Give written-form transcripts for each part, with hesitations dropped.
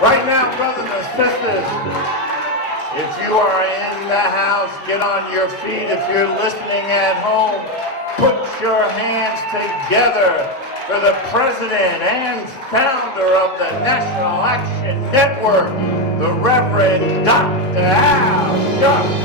Right now, brothers and sisters, if you are in the house, get on your feet. If you're listening at home, put your hands together for the president and founder of the National Action Network, the Reverend Dr. Al Sharpton.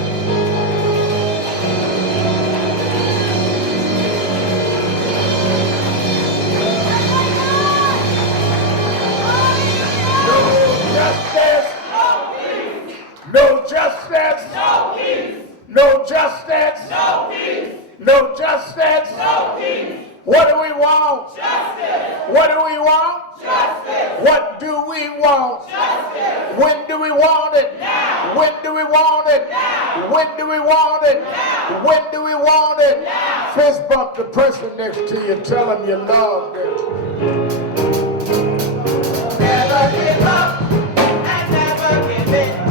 No justice. No peace. No justice. No peace. No justice. No peace. What do we want? Justice. What do we want? Justice. What do we want? Justice. When do we want it? Now. When do we want it? Now. When do we want it? Now. When do we want it? Now. Fist bump the person next to you. Tell them you love them. Never give up and never give in.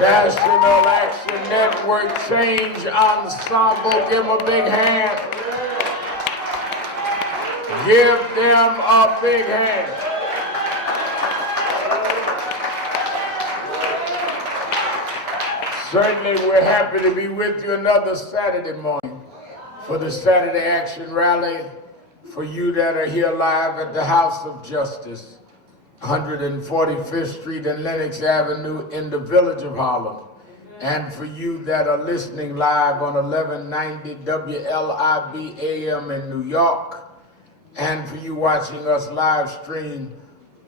National Action Network Change Ensemble. Give them a big hand. Give them a big hand. Certainly we're happy to be with you another Saturday morning for the Saturday Action Rally. For you that are here live at the House of Justice, 145th Street and Lenox Avenue in the Village of Harlem. And for you that are listening live on 1190 WLIB AM in New York, and for you watching us live stream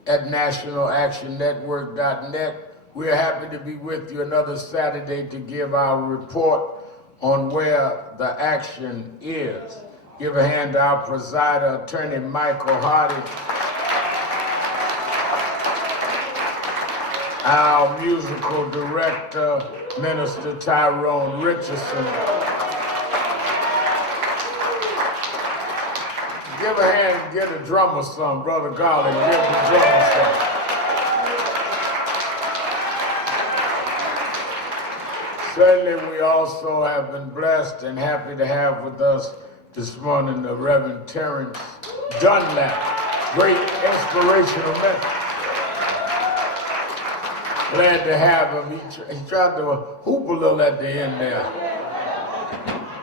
at nationalactionnetwork.net, we're happy to be with you another Saturday to give our report on where the action is. Give a hand to our presider, Attorney Michael Hardy. Our musical director, Minister Tyrone Richardson. Give a hand and get a drummer some, Brother Garland, give the drummer some. Certainly we also have been blessed and happy to have with us this morning the Reverend Terrence Dunlap, great inspirational man. Glad to have him. He tried to hoop a little at the end there.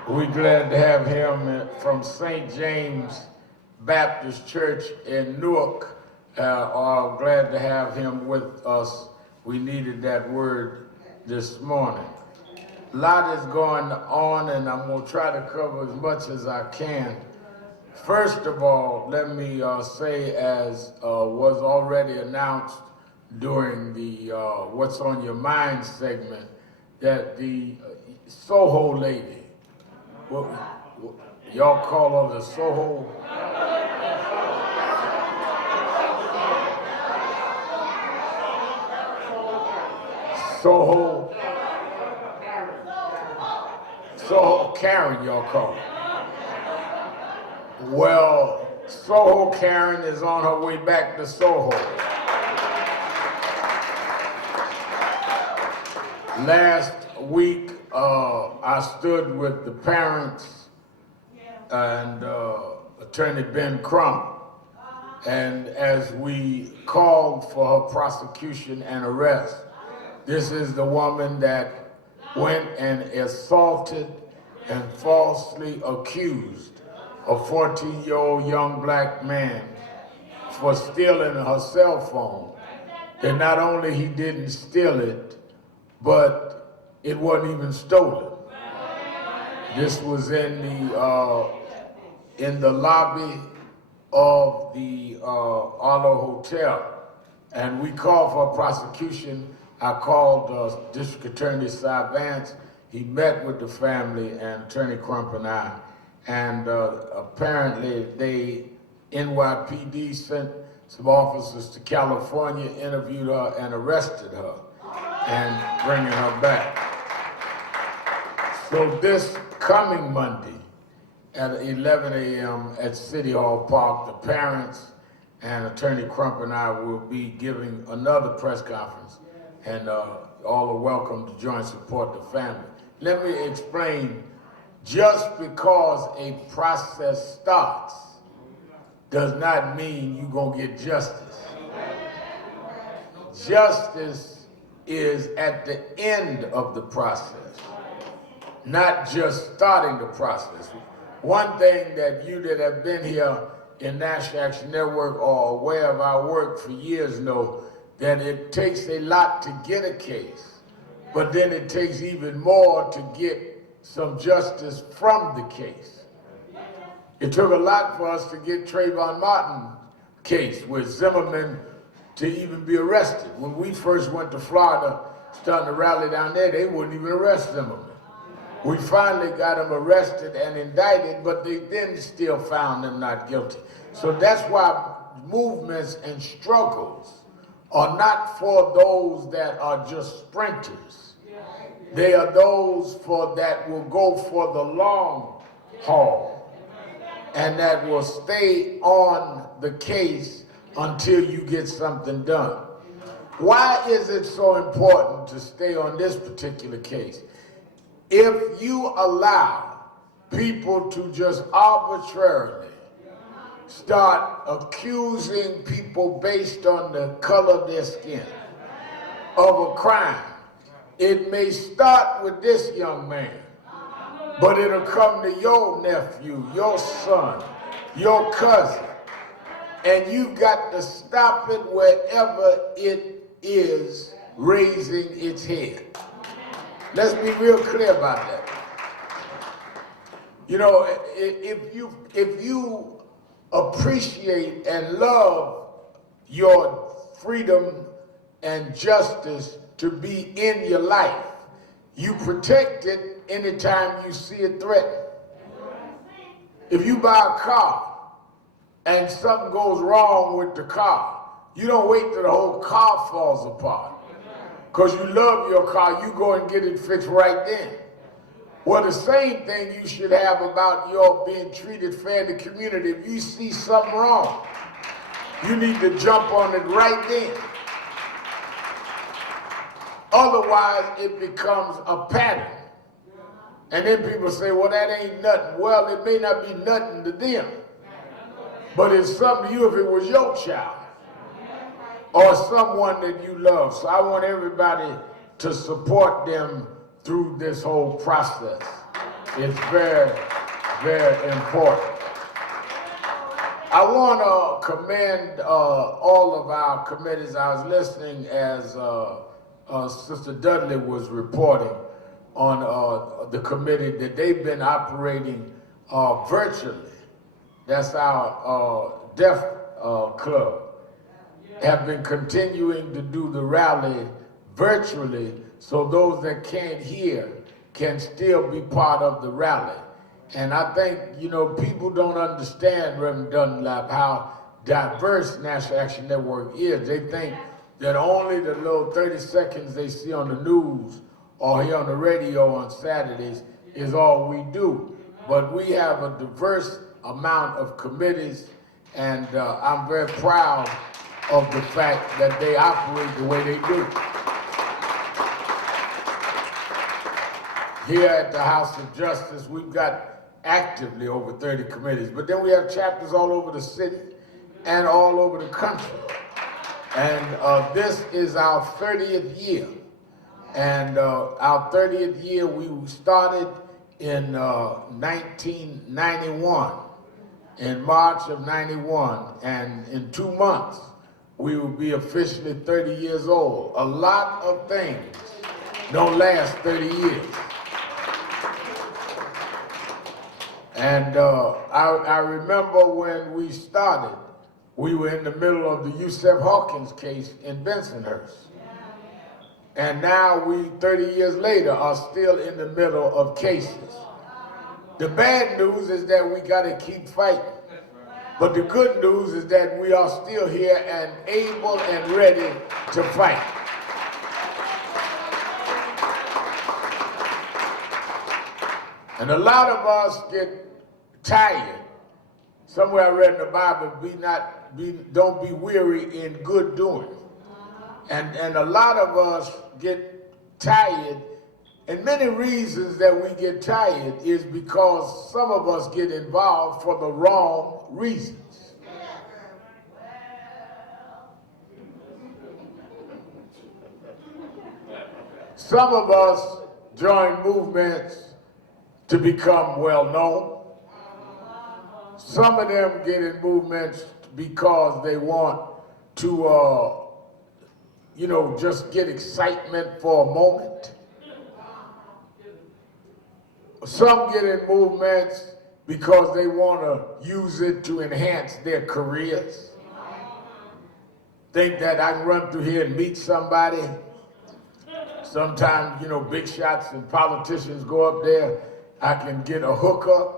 We're glad to have him from St. James Baptist Church in Newark. Glad to have him with us. We needed that word this morning. A lot is going on, and I'm going to try to cover as much as I can. First of all, let me say, as was already announced during the What's on Your Mind segment, that the Soho lady, y'all call her the Soho? Soho Karen, y'all call her. Well, Soho Karen is on her way back to Soho. Last week, I stood with the parents and Attorney Ben Crump, and as we called for her prosecution and arrest. This is the woman that went and assaulted and falsely accused a 14-year-old young black man for stealing her cell phone. And not only he didn't steal it, but it wasn't even stolen. This was in the lobby of the Arlo Hotel, and we called for a prosecution. I called District Attorney Cy Vance. He met with the family and Attorney Crump and I, and apparently NYPD sent some officers to California, interviewed her, and arrested her, and bringing her back. So this coming Monday at 11 a.m. at City Hall Park, the parents and Attorney Crump and I will be giving another press conference, and all are welcome to join support the family. Let me explain, just because a process starts does not mean you're gonna get justice. Justice is at the end of the process, not just starting the process. One thing that you that have been here in National Action Network or aware of our work for years know that it takes a lot to get a case, but then it takes even more to get some justice from the case. It took a lot for us to get Trayvon Martin case with Zimmerman to even be arrested. When we first went to Florida, starting to rally down there, they wouldn't even arrest Zimmerman. We finally got him arrested and indicted, but they then still found him not guilty. So that's why movements and struggles are not for those that are just sprinters. They are those that will go for the long haul and that will stay on the case until you get something done. Why is it so important to stay on this particular case? If you allow people to just arbitrarily start accusing people based on the color of their skin of a crime, it may start with this young man, but it'll come to your nephew, your son, your cousin, and you've got to stop it wherever it is raising its head. Let's be real clear about that. You know, if you appreciate and love your freedom and justice to be in your life, you protect it anytime you see it threatened. If you buy a car and something goes wrong with the car, you don't wait till the whole car falls apart. Because you love your car, you go and get it fixed right then. Well, the same thing you should have about your being treated fair in the community. If you see something wrong, you need to jump on it right then. Otherwise, it becomes a pattern. And then people say, well, that ain't nothing. Well, it may not be nothing to them, but it's something to you if it was your child or someone that you love. So I want everybody to support them through this whole process. It's very, very important. I want to commend all of our committees. I was listening as Sister Dudley was reporting on the committee that they've been operating virtually. That's our deaf club. Have been continuing to do the rally virtually, so those that can't hear can still be part of the rally. And I think, people don't understand, Reverend Dunlap, how diverse National Action Network is. They think that only the little 30 seconds they see on the news or hear on the radio on Saturdays is all we do. But we have a diverse amount of committees, and I'm very proud of the fact that they operate the way they do. Here at the House of Justice, we've got actively over 30 committees, but then we have chapters all over the city and all over the country. And this is our 30th year. And our 30th year, we started in 1991, in March of 91, and in 2 months, we will be officially 30 years old. A lot of things don't last 30 years. And I remember when we started, we were in the middle of the Yusef Hawkins case in Bensonhurst. And now we, 30 years later, are still in the middle of cases. The bad news is that we got to keep fighting. But the good news is that we are still here and able and ready to fight. And a lot of us get tired. Somewhere I read in the Bible, don't be weary in good doing. And a lot of us get tired, and many reasons that we get tired is because some of us get involved for the wrong reasons. Some of us join movements to become well-known. Some of them get in movements because they want to, just get excitement for a moment. Some get in movements because they want to use it to enhance their careers. Think that I can run through here and meet somebody. Sometimes, big shots and politicians go up there. I can get a hookup.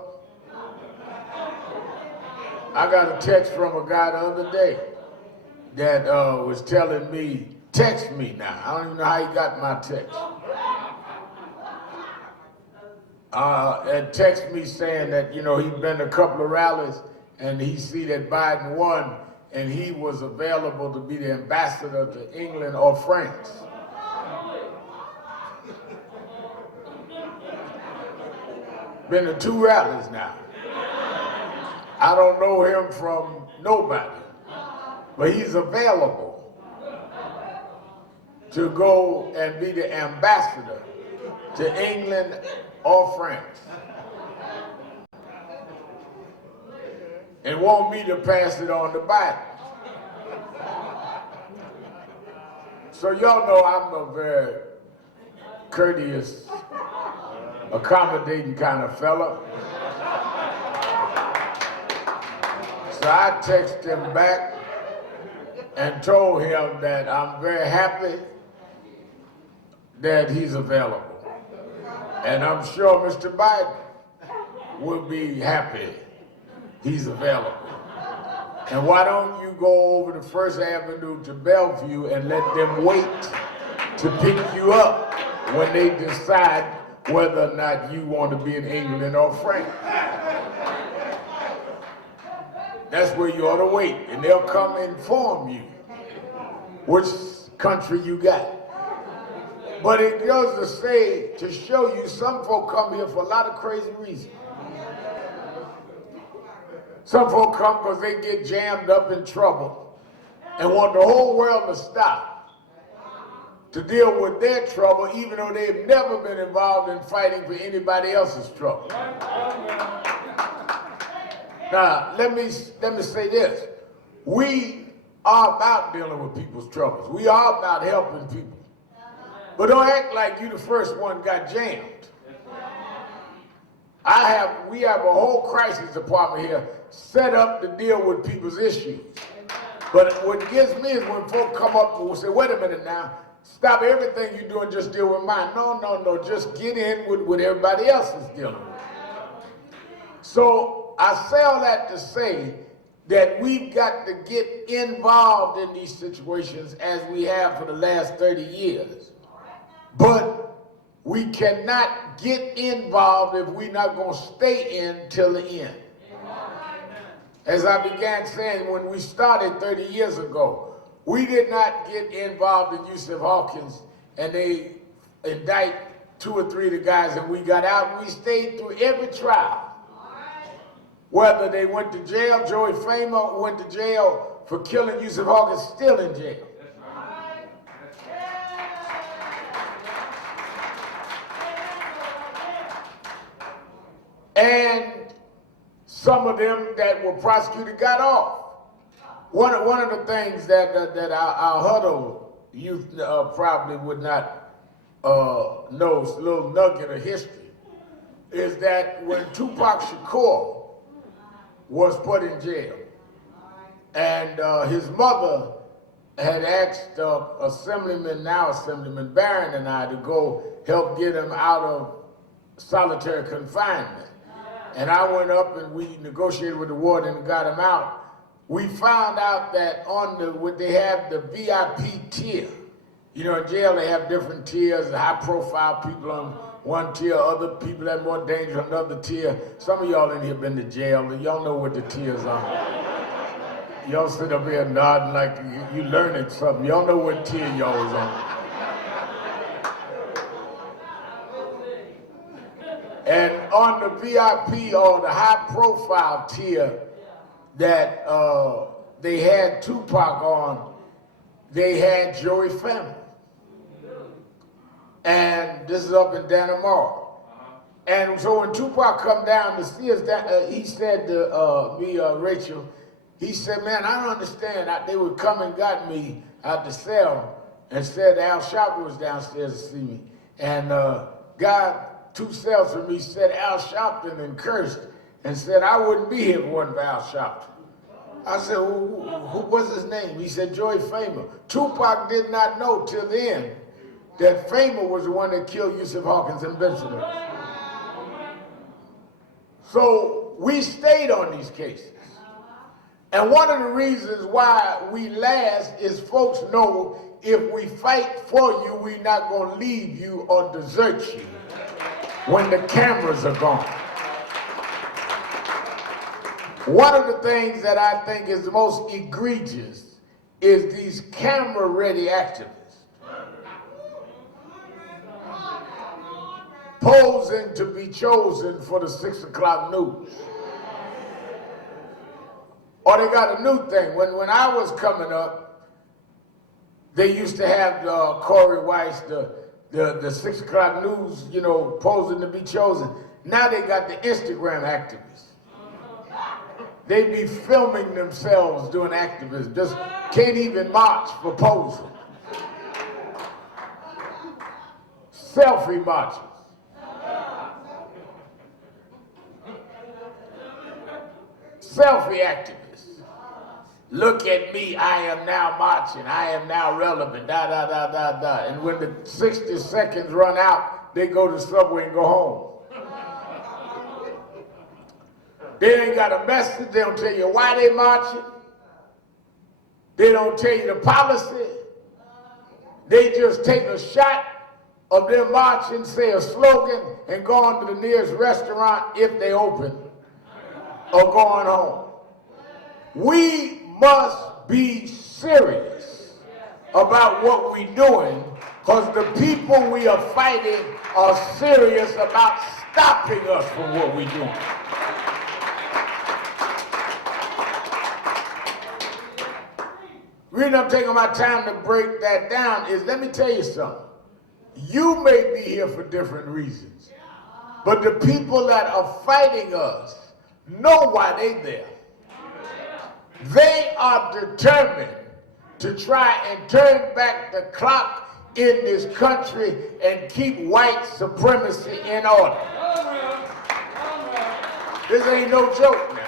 I got a text from a guy the other day that was telling me, text me now. I don't even know how he got my text. And text me saying that, he'd been to a couple of rallies and he see that Biden won and he was available to be the ambassador to England or France. Been to 2 rallies now. I don't know him from nobody, but he's available to go and be the ambassador to England or France. And want me to pass it on to Biden. So y'all know I'm a very courteous, accommodating kind of fella. So I texted him back and told him that I'm very happy that he's available. And I'm sure Mr. Biden will be happy he's available. And why don't you go over to First Avenue to Bellevue and let them wait to pick you up when they decide whether or not you want to be in England or France. That's where you ought to wait, and they'll come inform you which country you got. But it goes to say, to show you, some folk come here for a lot of crazy reasons. Some folk come because they get jammed up in trouble and want the whole world to stop to deal with their trouble, even though they've never been involved in fighting for anybody else's trouble. Now, let me say this. We are about dealing with people's troubles. We are about helping people. But don't act like you the first one got jammed. We have a whole crisis department here set up to deal with people's issues. But what gets me is when folk come up and will say, wait a minute now, stop everything you're doing, just deal with mine. No, just get in with what everybody else is dealing with. So I say all that to say that we've got to get involved in these situations as we have for the last 30 years. But we cannot get involved if we're not going to stay in till the end. As I began saying, when we started 30 years ago, we did not get involved in Yusuf Hawkins and they indict 2 or 3 of the guys and we got out. We stayed through every trial. Whether they went to jail, Joey Famer went to jail for killing Yusuf Hawkins, still in jail. And some of them that were prosecuted got off. One of the things that our huddle youth probably would not know, a little nugget of history, is that when Tupac Shakur was put in jail, and his mother had asked Assemblyman Barron and I to go help get him out of solitary confinement. And I went up and we negotiated with the warden and got him out. We found out that when they have the VIP tier, you know, in jail they have different tiers, high profile people on one tier, other people that are more dangerous on another tier. Some of y'all in here been to jail, and y'all know what the tiers are. Y'all sit up here nodding like you learning something. Y'all know what tier y'all was on. And on the VIP or the high profile tier that they had Tupac on, they had Joey Famer. And this is up in Dannemora. And so when Tupac come down to see us, he said to me, Rachel, he said, man, I don't understand. They would come and got me out the cell and said Al Sharpton was downstairs to see me. And got 2 cells from me, said Al Sharpton, and cursed and said I wouldn't be here if it wasn't for Al Sharpton. I said, what's his name? He said, Joey Famer. Tupac did not know till then that Famer was the one that killed Yusuf Hawkins and Benson. So we stayed on these cases. And one of the reasons why we last is folks know if we fight for you, we're not going to leave you or desert you when the cameras are gone. One of the things that I think is the most egregious is these camera-ready activists posing to be chosen for the 6 o'clock news. Or they got a new thing. When I was coming up, they used to have Corey Weiss, the 6 o'clock news, you know, posing to be chosen. Now they got the Instagram activists. They be filming themselves doing activism, just can't even march for posing. Selfie marches. Selfie activists. Look at me, I am now marching, I am now relevant, da da da da da. And when the 60 seconds run out, they go to Subway and go home. They ain't got a message, they don't tell you why they marching. They don't tell you the policy. They just take a shot of their marching, say a slogan, and go on to the nearest restaurant if they open, or going home. We must be serious about what we're doing, because the people we are fighting are serious about stopping us from what we're doing. The reason I'm taking my time to break that down is, let me tell you something. You may be here for different reasons, but the people that are fighting us know why they're there. They are determined to try and turn back the clock in this country and keep white supremacy in order. This ain't no joke now.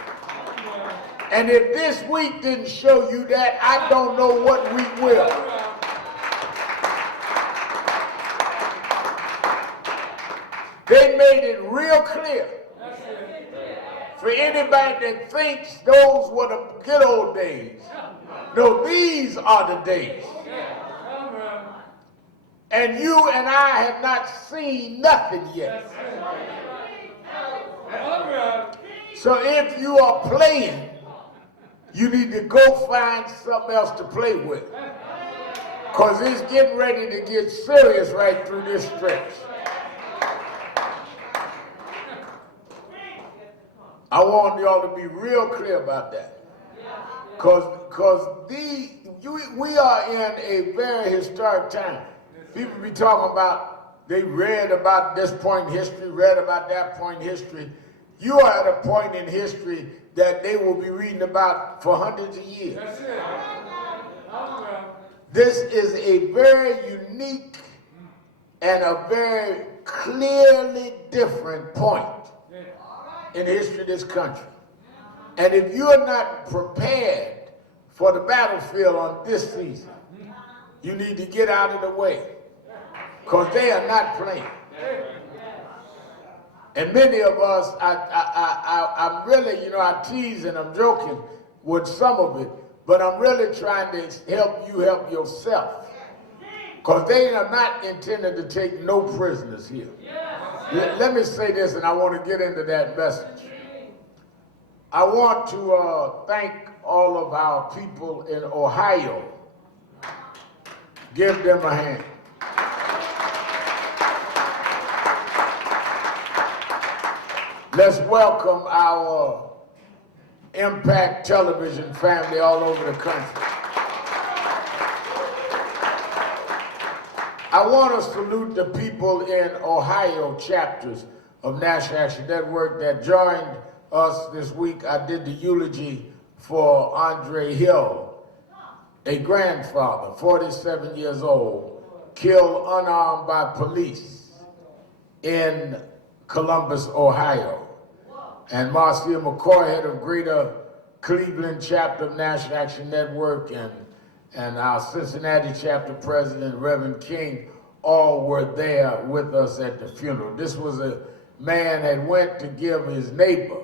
And if this week didn't show you that, I don't know what week will. They made it real clear for anybody that thinks those were the good old days. No, these are the days. And you and I have not seen nothing yet. So if you are playing, you need to go find something else to play with. Because it's getting ready to get serious right through this stretch. I want y'all to be real clear about that. Because we are in a very historic time. People be talking about, they read about this point in history, read about that point in history. You are at a point in history that they will be reading about for hundreds of years. That's it. This is a very unique and a very clearly different point in the history of this country. And if you're not prepared for the battlefield on this season, you need to get out of the way, because they are not playing. And many of us, I'm really, I tease and I'm joking with some of it, but I'm really trying to help you help yourself. Because they are not intended to take no prisoners here. Let me say this, and I want to get into that message. I want to thank all of our people in Ohio. Give them a hand. Let's welcome our Impact Television family all over the country. I want to salute the people in Ohio chapters of National Action Network that joined us this week. I did the eulogy for Andre Hill, a grandfather, 47 years old, killed unarmed by police in Columbus, Ohio. And Marcia McCoy, head of Greater Cleveland chapter of National Action Network, and our Cincinnati chapter president, Reverend King, all were there with us at the funeral. This was a man that went to give his neighbor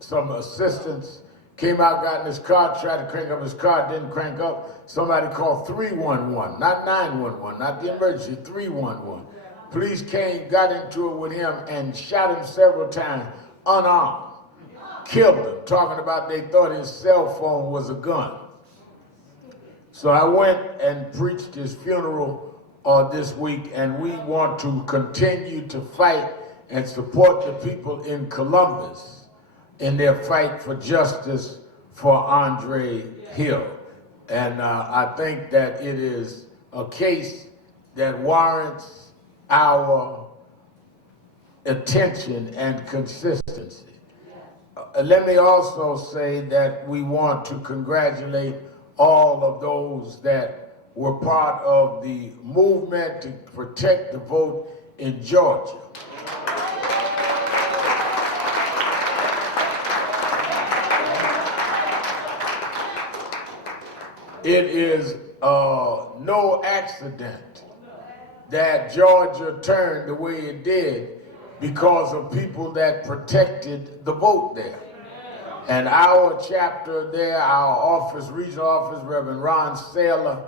some assistance, came out, got in his car, tried to crank up his car, didn't crank up. Somebody called 311, not 911, not the emergency, 311. Police came, got into it with him, and shot him several times, unarmed. Killed him, talking about they thought his cell phone was a gun. So I went and preached his funeral this week, and we want to continue to fight and support the people in Columbus in their fight for justice for Andre Hill. And I think that it is a case that warrants our attention and consistency. Let me also say that we want to congratulate all of those that were part of the movement to protect the vote in Georgia. It is no accident that Georgia turned the way it did because of people that protected the vote there. And our chapter there, our office, regional office, Reverend Ron Saylor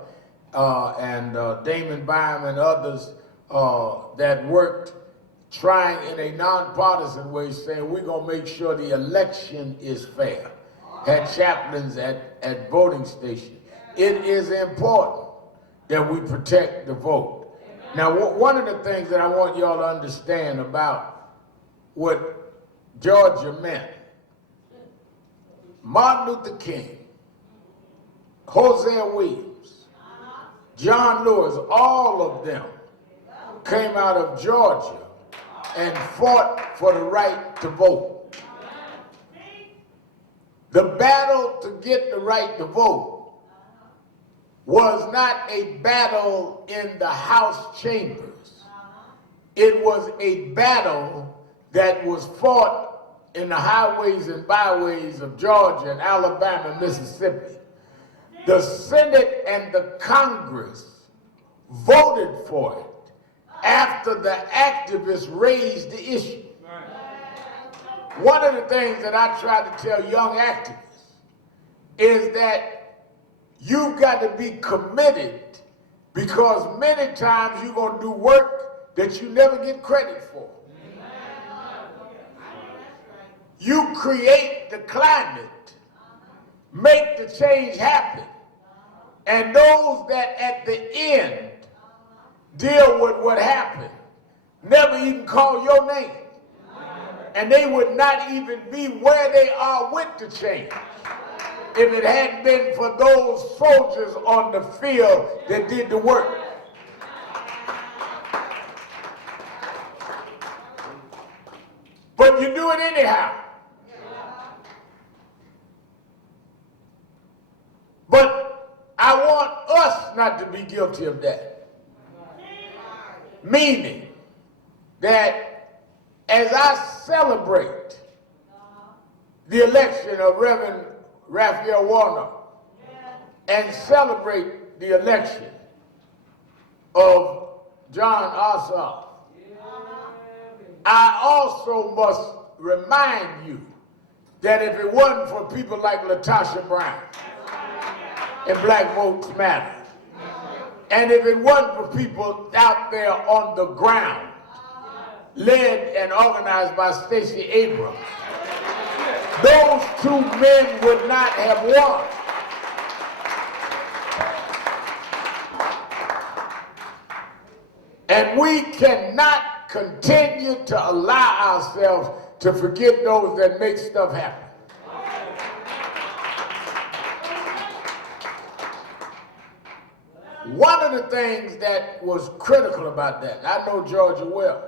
and Damon Bynum and others that worked trying in a nonpartisan way, saying we're gonna make sure the election is fair. Had chaplains at voting stations. It is important that we protect the vote. Now, one of the things that I want y'all to understand about what Georgia meant, Martin Luther King, Hosea Williams, John Lewis, all of them came out of Georgia and fought for the right to vote. The battle to get the right to vote was not a battle in the House chambers. It was a battle that was fought in the highways and byways of Georgia and Alabama and Mississippi. The Senate and the Congress voted for it after the activists raised the issue. One of the things that I try to tell young activists is that you've got to be committed, because many times you're going to do work that you never get credit for. You create the climate, make the change happen, and those that at the end deal with what happened never even call your name. And they would not even be where they are with the change if it hadn't been for those soldiers on the field that did the work. But you do it anyhow. But I want us not to be guilty of that. Meaning that as I celebrate the election of Reverend Raphael Warnock and celebrate the election of John Ossoff, I also must remind you that if it wasn't for people like Latasha Brown and Black Votes Matter, and if it wasn't for people out there on the ground, led and organized by Stacey Abrams, those two men would not have won. And we cannot continue to allow ourselves to forget those that make stuff happen. One of the things that was critical about that, I know Georgia well,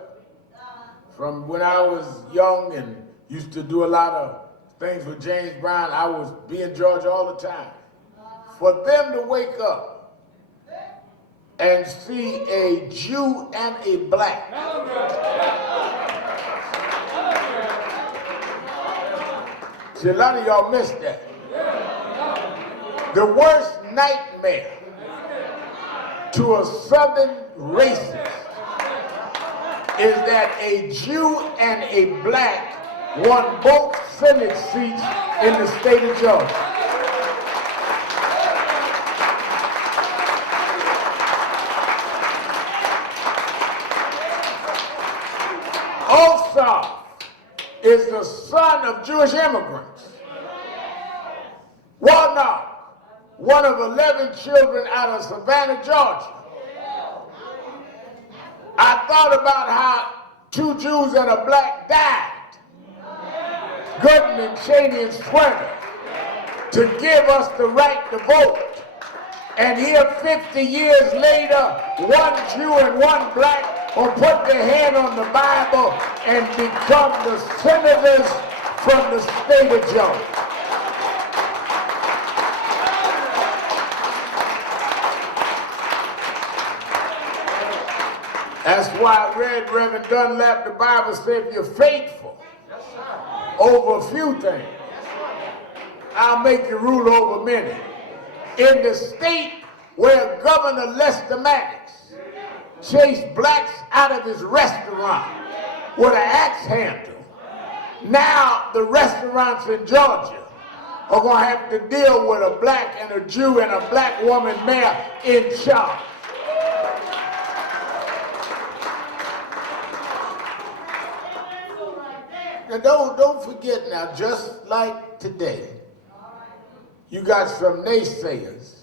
from when I was young and used to do a lot of things with James Brown, I was in Georgia all the time. For them to wake up and see a Jew and a black see, a lot of y'all missed that. The worst nightmare to a Southern racist is that a Jew and a black won both Senate seats in the state of Georgia. Ossoff is the son of Jewish immigrants. Warnock, one of 11 children out of Savannah, Georgia. I thought about how 2 Jews and a black died, Gooden and Cheney and Sweater, to give us the right to vote. And here 50 years later, 1 Jew and 1 black will put their hand on the Bible and become the senators from the state of Georgia. That's why I read Reverend Dunlap, the Bible said, if you're faithful over a few things, I'll make you rule over many. In the state where Governor Lester Maddox chased blacks out of his restaurant with an axe handle, now the restaurants in Georgia are going to have to deal with a black and a Jew and a black woman mayor in charge. Now don't forget now, just like today, you got some naysayers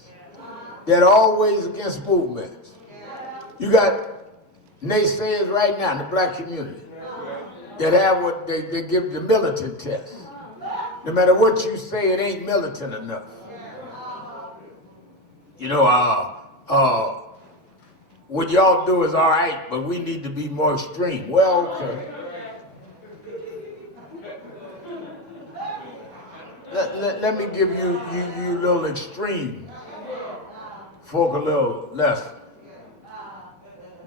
that are always against movements. You got naysayers right now in the black community that have what they give the militant test. No matter what you say, it ain't militant enough. You know, what y'all do is all right, but we need to be more extreme. Well, okay. Let me give you a little extreme folk a little lesson.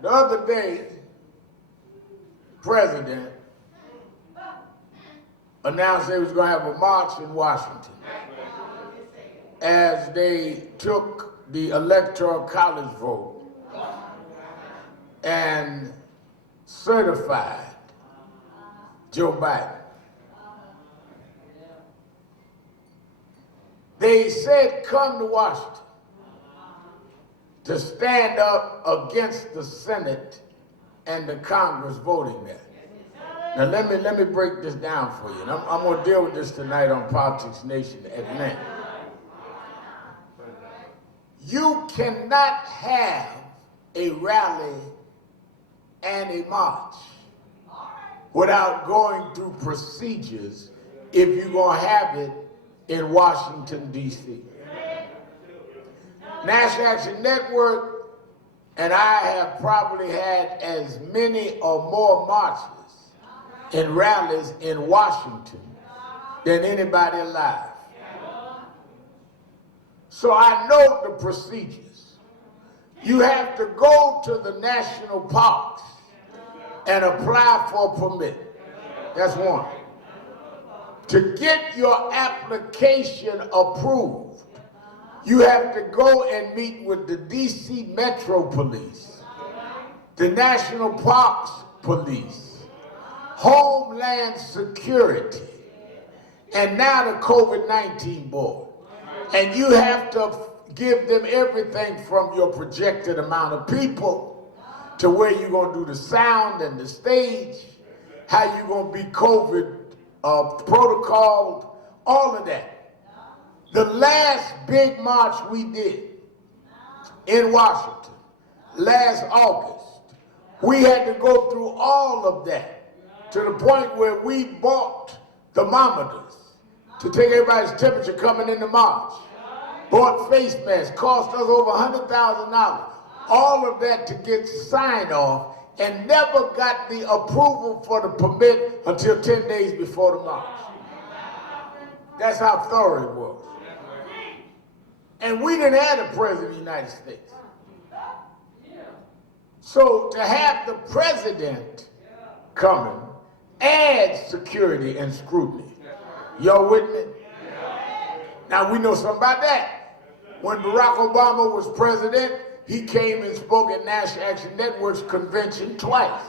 The other day, President announced they was going to have a march in Washington as they took the Electoral College vote and certified Joe Biden. They said, come to Washington to stand up against the Senate and the Congress voting there. Now let me break this down for you. And I'm going to deal with this tonight on Politics Nation at length. You cannot have a rally and a march without going through procedures if you're going to have it in Washington, D.C. National Action Network and I have probably had as many or more marches and rallies in Washington than anybody alive. So I know the procedures. You have to go to the national parks and apply for a permit. That's one. To get your application approved, you have to go and meet with the D.C. Metro Police, the National Parks Police, Homeland Security, and now the COVID-19 board. And you have to give them everything from your projected amount of people to where you're going to do the sound and the stage, how you're going to be COVID protocoled, all of that. The last big march we did in Washington last August, we had to go through all of that to the point where we bought thermometers to take everybody's temperature coming in the march, bought face masks, cost us over $100,000. All of that to get signed off, and never got the approval for the permit until 10 days before the march. That's how thorough it was. And we didn't have the President of the United States. So to have the President coming adds security and scrutiny. Y'all with me? Now we know something about that. When Barack Obama was president, he came and spoke at National Action Network's convention twice.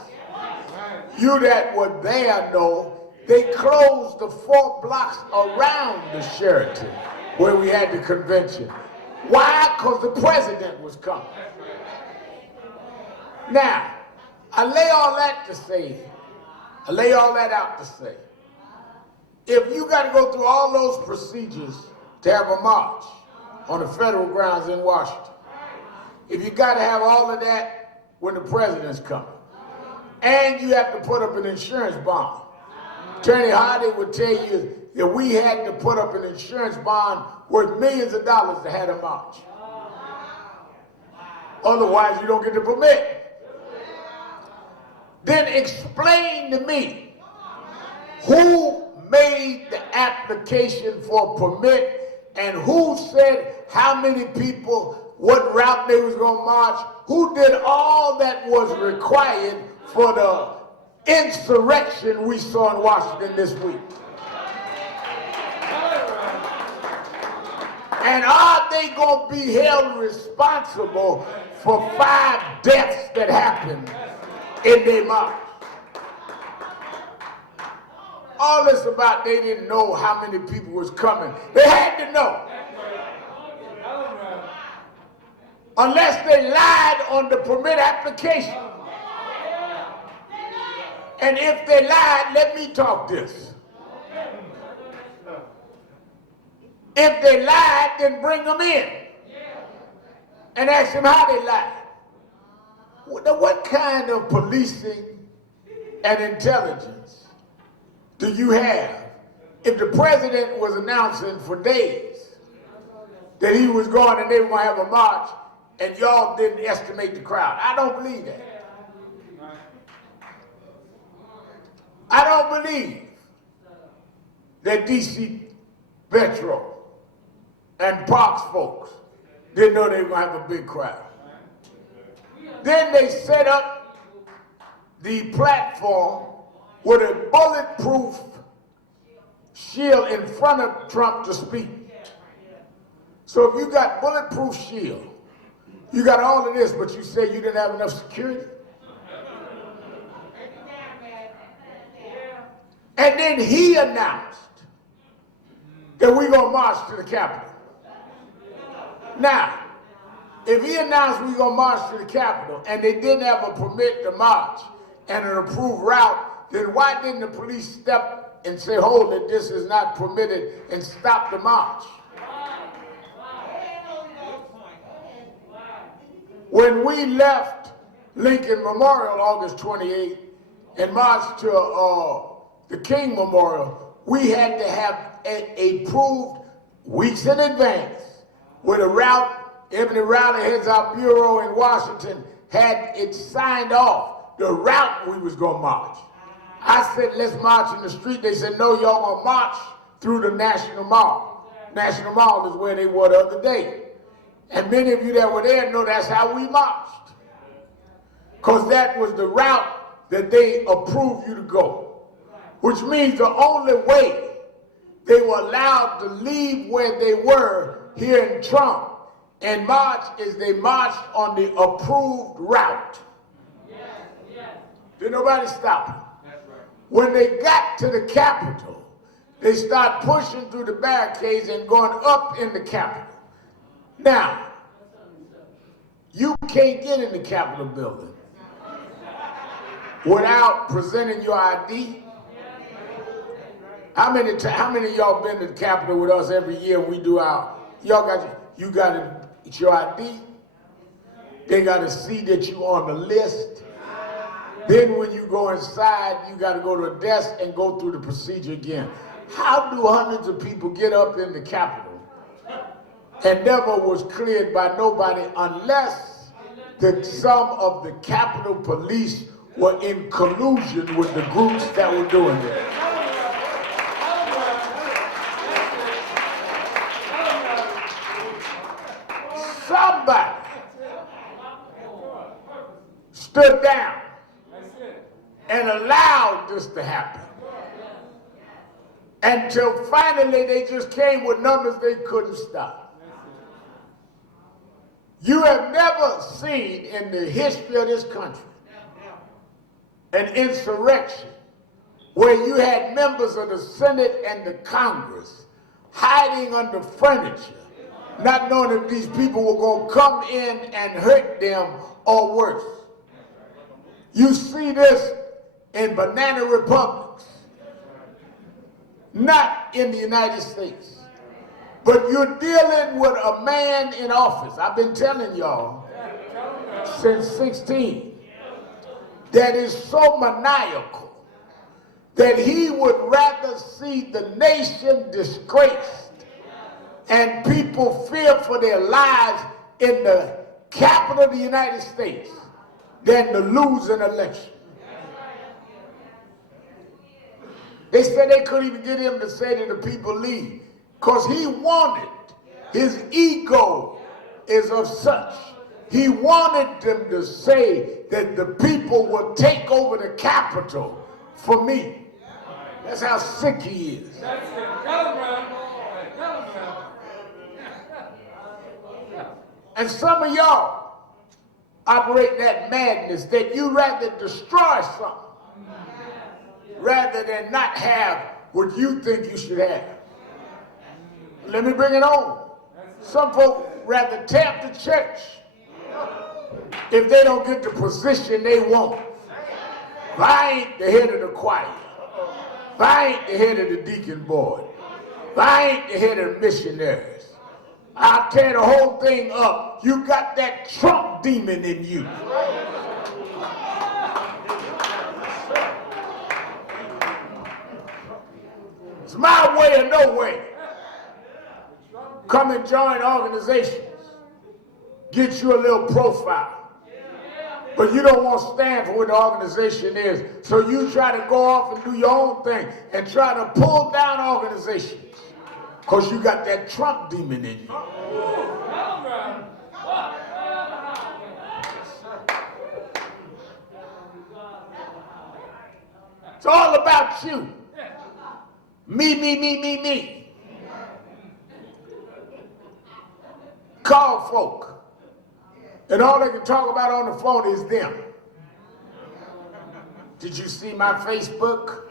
You that were there know they closed the 4 blocks around the Sheraton where we had the convention. Why? Because the president was coming. Now, I lay all that out to say, if you got to go through all those procedures to have a march on the federal grounds in Washington, if you got to have all of that when the president's coming, and you have to put up an insurance bond. Attorney Hardy would tell you that we had to put up an insurance bond worth millions of dollars to have a march. Otherwise, you don't get the permit. Then explain to me who made the application for a permit and who said how many people, what route they was going to march, who did all that was required for the insurrection we saw in Washington this week. And are they going to be held responsible for 5 deaths that happened in their march? All this about they didn't know how many people was coming. They had to know. Unless they lied on the permit application. And if they lied, let me talk this. If they lied, then bring them in and ask them how they lied. What kind of policing and intelligence do you have if the president was announcing for days that he was going and they were going to have a march and y'all didn't estimate the crowd? I don't believe that. I don't believe that D.C. Metro and Parks folks Didn't know they were going to have a big crowd. Then they set up the platform with a bulletproof shield in front of Trump to speak. So if you got bulletproof shield, you got all of this, but you say you didn't have enough security? And then he announced that we're going to march to the Capitol. Now, if he announced we're going to march to the Capitol and they didn't have a permit to march and an approved route, then why didn't the police step and say, hold it, this is not permitted, and stop the march? When we left Lincoln Memorial August 28th and marched to the King Memorial, we had to have approved weeks in advance with a route. Ebony Riley heads our bureau in Washington had it signed off, the route we was going to march. I said, let's march in the street. They said, no, y'all going to march through the National Mall. National Mall is where they were the other day. And many of you that were there know that's how we marched. Because that was the route that they approved you to go. Which means the only way they were allowed to leave where they were here in Trump and march is they marched on the approved route. Did nobody stop them? When they got to the Capitol, they started pushing through the barricades and going up in the Capitol. Now, you can't get in the Capitol building without presenting your ID. How many of y'all been to the Capitol with us every year? We do our, y'all got it's your ID. They got to see that you on the list. Then when you go inside, you got to go to a desk and go through the procedure again. How do hundreds of people get up in the Capitol and never was cleared by nobody unless some of the Capitol Police were in collusion with the groups that were doing it? Somebody stood down and allowed this to happen. Until finally they just came with numbers they couldn't stop. You have never seen in the history of this country an insurrection where you had members of the Senate and the Congress hiding under furniture, not knowing if these people were going to come in and hurt them or worse. You see this in banana republics, not in the United States. But you're dealing with a man in office, I've been telling y'all since 16, that is so maniacal that he would rather see the nation disgraced and people fear for their lives in the capital of the United States than to lose an election. They said they couldn't even get him to say to the people leave because he wanted, his ego is of such, he wanted them to say that the people will take over the Capitol for me. That's how sick he is. And some of y'all operate that madness that you rather destroy something rather than not have what you think you should have. Let me bring it on. Some folk rather tear up the church if they don't get the position they want. If I ain't the head of the choir, if I ain't the head of the deacon board, if I ain't the head of the missionaries, I'll tear the whole thing up. You got that Trump demon in you. It's my way or no way. Come and join organizations. Get you a little profile. But you don't want to stand for what the organization is. So you try to go off and do your own thing and try to pull down organizations Because you got that Trump demon in you. It's all about you. Me, me, me, me, me. Call folk. And all they can talk about on the phone is them. Did you see my Facebook?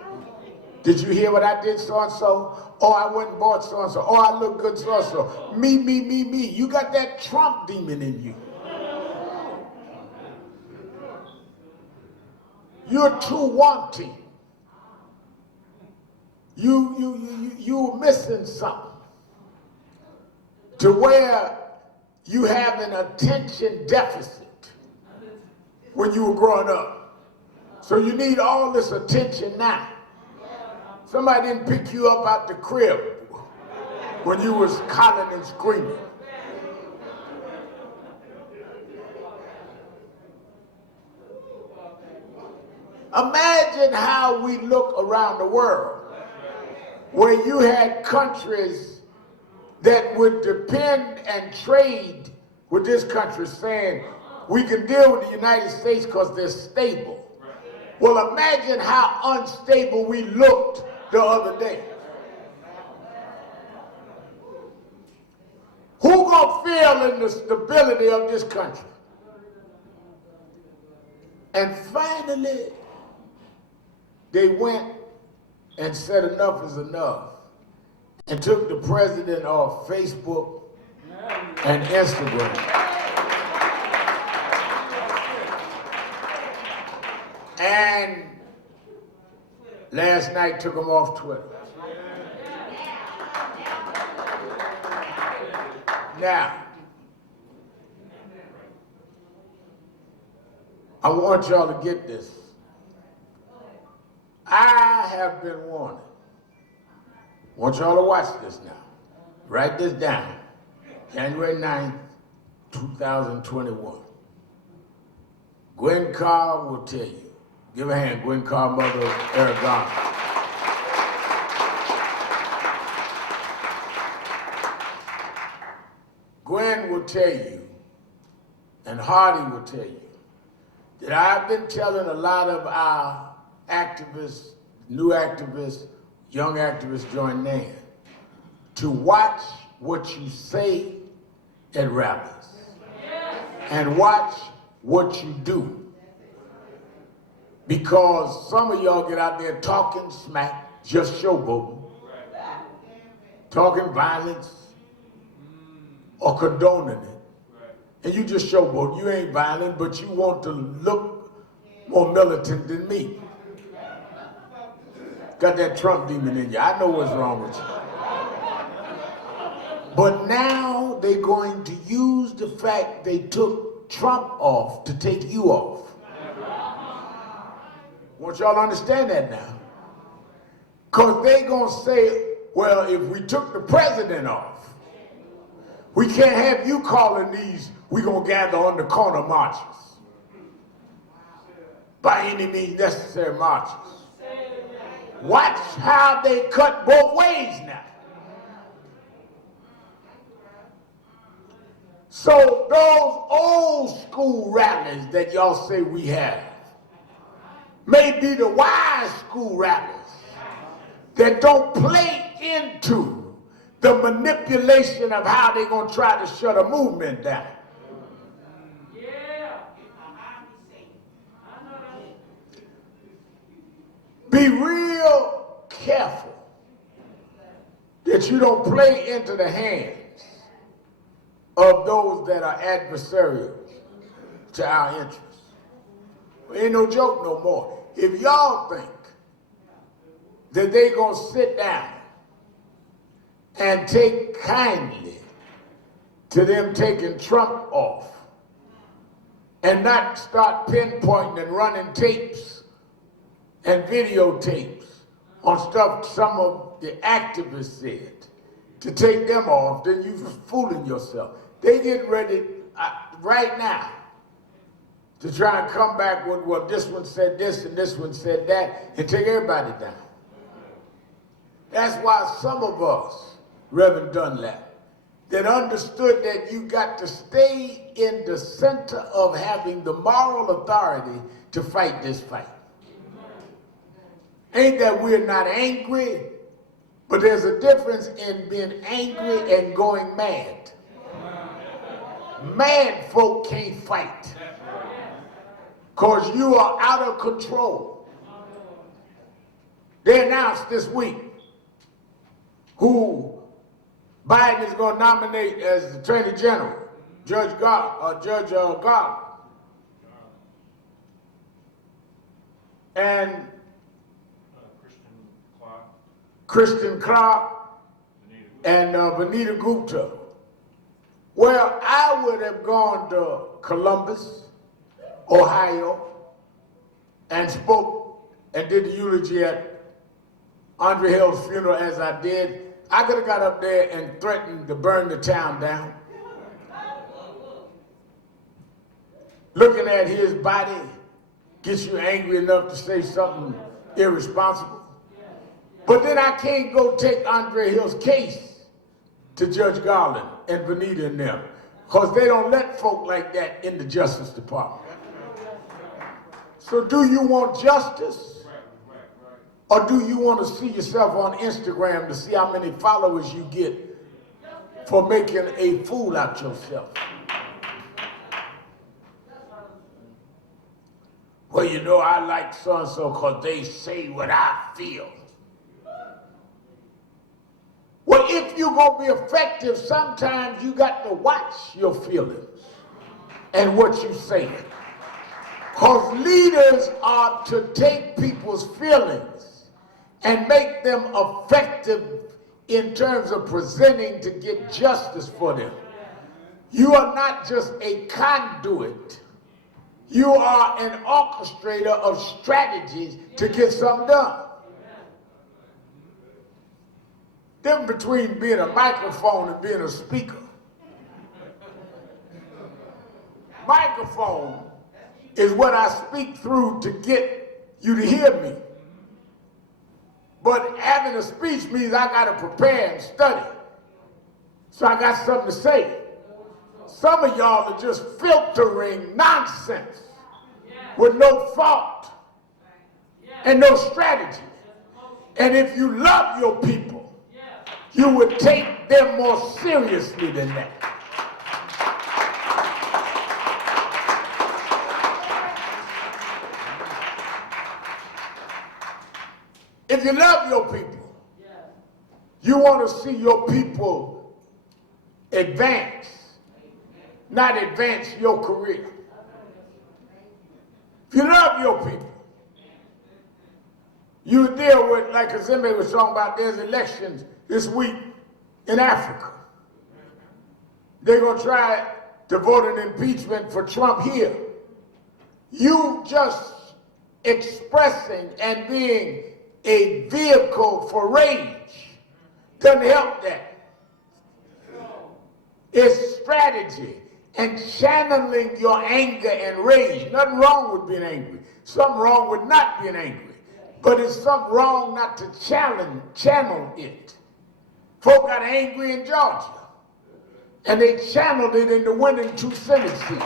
Did you hear what I did so-and-so? Oh, I went and bought so-and-so. Oh, I look good so-and-so. Me, me, me, me. You got that Trump demon in you. You're too wanting. You're missing something. To where you have an attention deficit when you were growing up. So you need all this attention now. Somebody didn't pick you up out the crib when you was hollering and screaming. Imagine how we look around the world, where you had countries that would depend and trade with this country saying, we can deal with the United States because they're stable. Well, imagine how unstable we looked the other day. Who gonna feel in the stability of this country? And finally, they went and said enough is enough and took the president off Facebook and Instagram. And last night took him off Twitter. Now, I want y'all to get this. I have been warned. I want y'all to watch this now. Write this down. January 9th, 2021. Gwen Carr will tell you. Give a hand, Gwen Carr, mother of Eric Garner. Gwen will tell you, and Hardy will tell you, that I've been telling a lot of our activists, new activists, young activists join NAN, to watch what you say at rallies and watch what you do. Because some of y'all get out there talking smack, just showboating, talking violence, or condoning it. And you just showboat. You ain't violent, but you want to look more militant than me. Got that Trump demon in you. I know what's wrong with you. But now they're going to use the fact they took Trump off to take you off. I want y'all to understand that now. Because they're going to say, well, if we took the president off, we can't have you calling these, we're going to gather on the corner marches. By any means necessary marches. Watch how they cut both ways now. So those old school rallies that y'all say we have may be the wise school rallies that don't play into the manipulation of how they're going to try to shut a movement down. Be real careful that you don't play into the hands of those that are adversarial to our interests. Ain't no joke no more. If y'all think that they gonna sit down and take kindly to them taking Trump off and not start pinpointing and running tapes and videotapes on stuff some of the activists said to take them off, then you're fooling yourself. They getting ready right now to try and come back with, well, this one said this and this one said that, and take everybody down. That's why some of us Reverend Dunlap, that understood that you got to stay in the center of having the moral authority to fight this fight. Ain't that we're not angry, but there's a difference in being angry and going mad. Mad folk can't fight because you are out of control. They announced this week who Biden is going to nominate as Attorney General, Judge Garland. And Christian Clark and Vanita Gupta. Well, I would have gone to Columbus, Ohio, and spoke and did the eulogy at Andre Hill's funeral as I did. I could have got up there and threatened to burn the town down. Looking at his body gets you angry enough to say something irresponsible. But then I can't go take Andre Hill's case to Judge Garland and Vanita and them, because they don't let folk like that in the Justice Department. So do you want justice? Or do you want to see yourself on Instagram to see how many followers you get for making a fool out yourself? Well, you know, I like so-and-so because they say what I feel. Well, if you're going to be effective, sometimes you got to watch your feelings and what you say. Because leaders are to take people's feelings and make them effective in terms of presenting to get justice for them. You are not just a conduit. You are an orchestrator of strategies to get something done. Difference between being a microphone and being a speaker. Microphone is what I speak through to get you to hear me. But having a speech means I got to prepare and study. So I got something to say. Some of y'all are just filtering nonsense with no thought and no strategy. And if you love your people, you would take them more seriously than that. If you love your people, you want to see your people advance, not advance your career. If you love your people, you deal with, like Azimbe was talking about, there's elections this week in Africa. They're going to try to vote an impeachment for Trump here. You just expressing and being a vehicle for rage doesn't help that. It's strategy and channeling your anger and rage. Nothing wrong with being angry. Something wrong with not being angry. But it's something wrong not to channel it. Folk got angry in Georgia, and they channeled it into winning 2 Senate seats.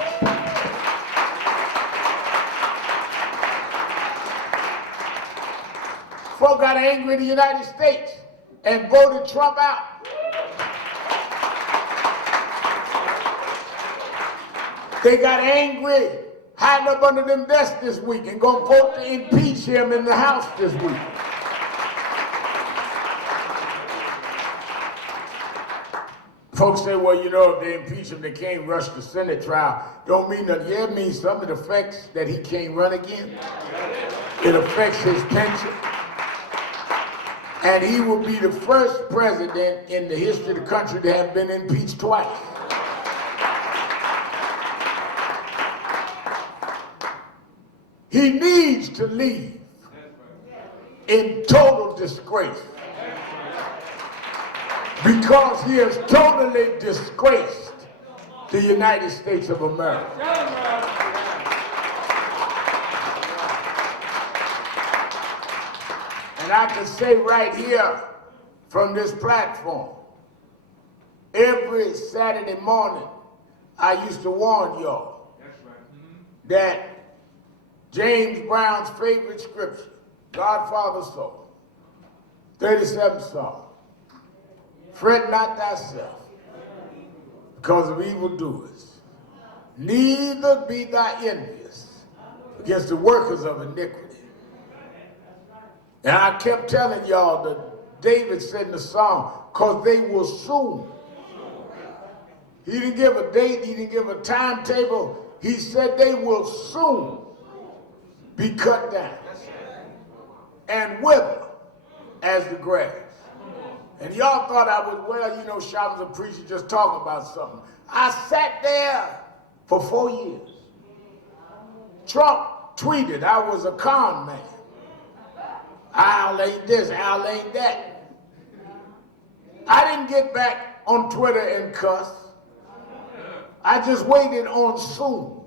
Folk got angry in the United States and voted Trump out. They got angry hiding up under them desks this week and gonna vote to impeach him in the House this week. Folks say, well, you know, if they impeach him, they can't rush the Senate trial. Don't mean that. Yeah, it means something. It affects that he can't run again. It affects his pension. And he will be the first president in the history of the country to have been impeached twice. He needs to leave in total disgrace because he has totally disgraced the United States of America. And I can say right here from this platform every Saturday morning, I used to warn y'all that James Brown's favorite scripture, Godfather's soul, 37th Psalm, fret not thyself because of evildoers, neither be thou envious against the workers of iniquity. And I kept telling y'all that David said in the song, because they will soon. He didn't give a date, he didn't give a timetable. He said they will soon be cut down and wither as the grass. And y'all thought I was, well, you know, Sharpton's a preacher, just talk about something. I sat there for 4 years. Trump tweeted I was a con man. I'll ain't this, I'll ain't that. I didn't get back on Twitter and cuss. I just waited on soon.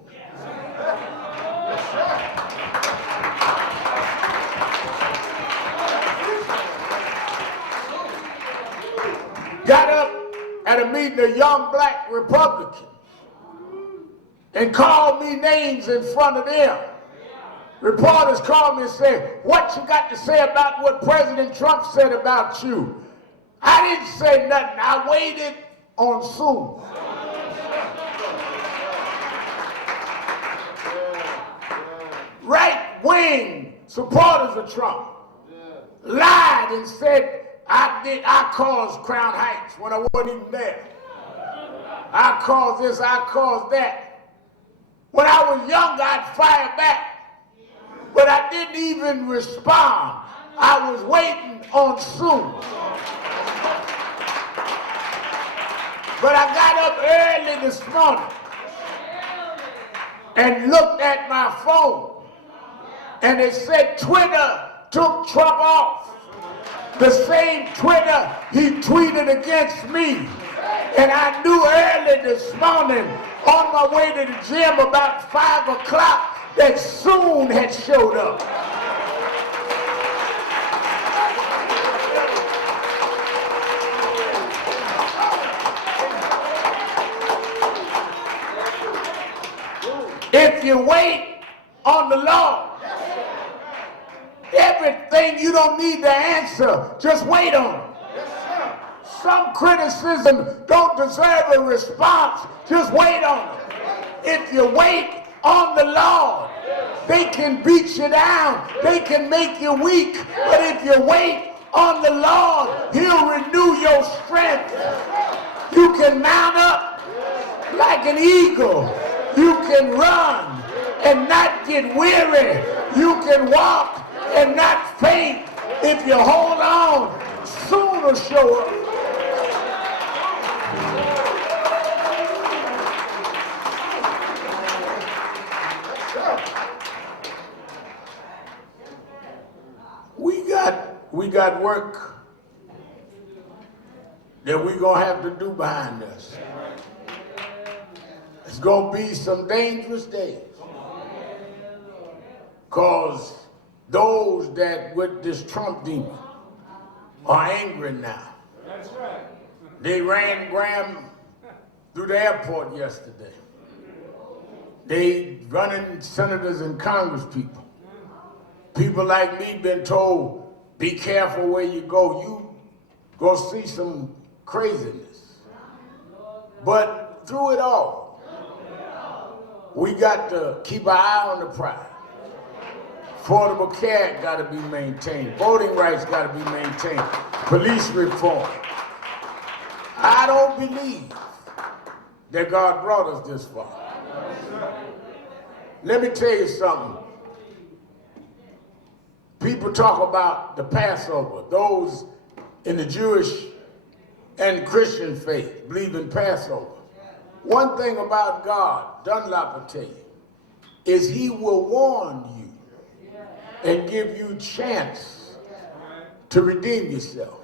Got up at a meeting of young black Republicans and called me names in front of them. Reporters called me and said, what you got to say about what President Trump said about you? I didn't say nothing. I waited on soon. Right-wing supporters of Trump lied and said I caused Crown Heights when I wasn't even there. I caused this, I caused that. When I was younger, I'd fire back. But I didn't even respond. I was waiting on soon. But I got up early this morning and looked at my phone, and it said Twitter took Trump off. The same Twitter he tweeted against me. And I knew early this morning on my way to the gym about 5 o'clock that soon had showed up. If you wait on the Lord, everything you don't need the answer, just wait on it. Some criticism don't deserve a response, just wait on it. If you wait on the Lord, they can beat you down, they can make you weak, but if you wait on the Lord, he'll renew your strength. You can mount up like an eagle. You can run and not get weary. You can walk and not faint. If you hold on, soon it'll show up. We got work that we're going to have to do behind us. It's going to be some dangerous days. Because those that with this Trump demon are angry now. That's right. They ran Graham through the airport yesterday. They running senators and congress people. People like me been told, be careful where you go. You go see some craziness. But through it all, we got to keep our eye on the prize. Affordable care got to be maintained. Voting rights got to be maintained. Police reform. I don't believe that God brought us this far. Let me tell you something. People talk about the Passover. Those in the Jewish and Christian faith believe in Passover. One thing about God, Dunlop will tell you, is he will warn you and give you chance to redeem yourself.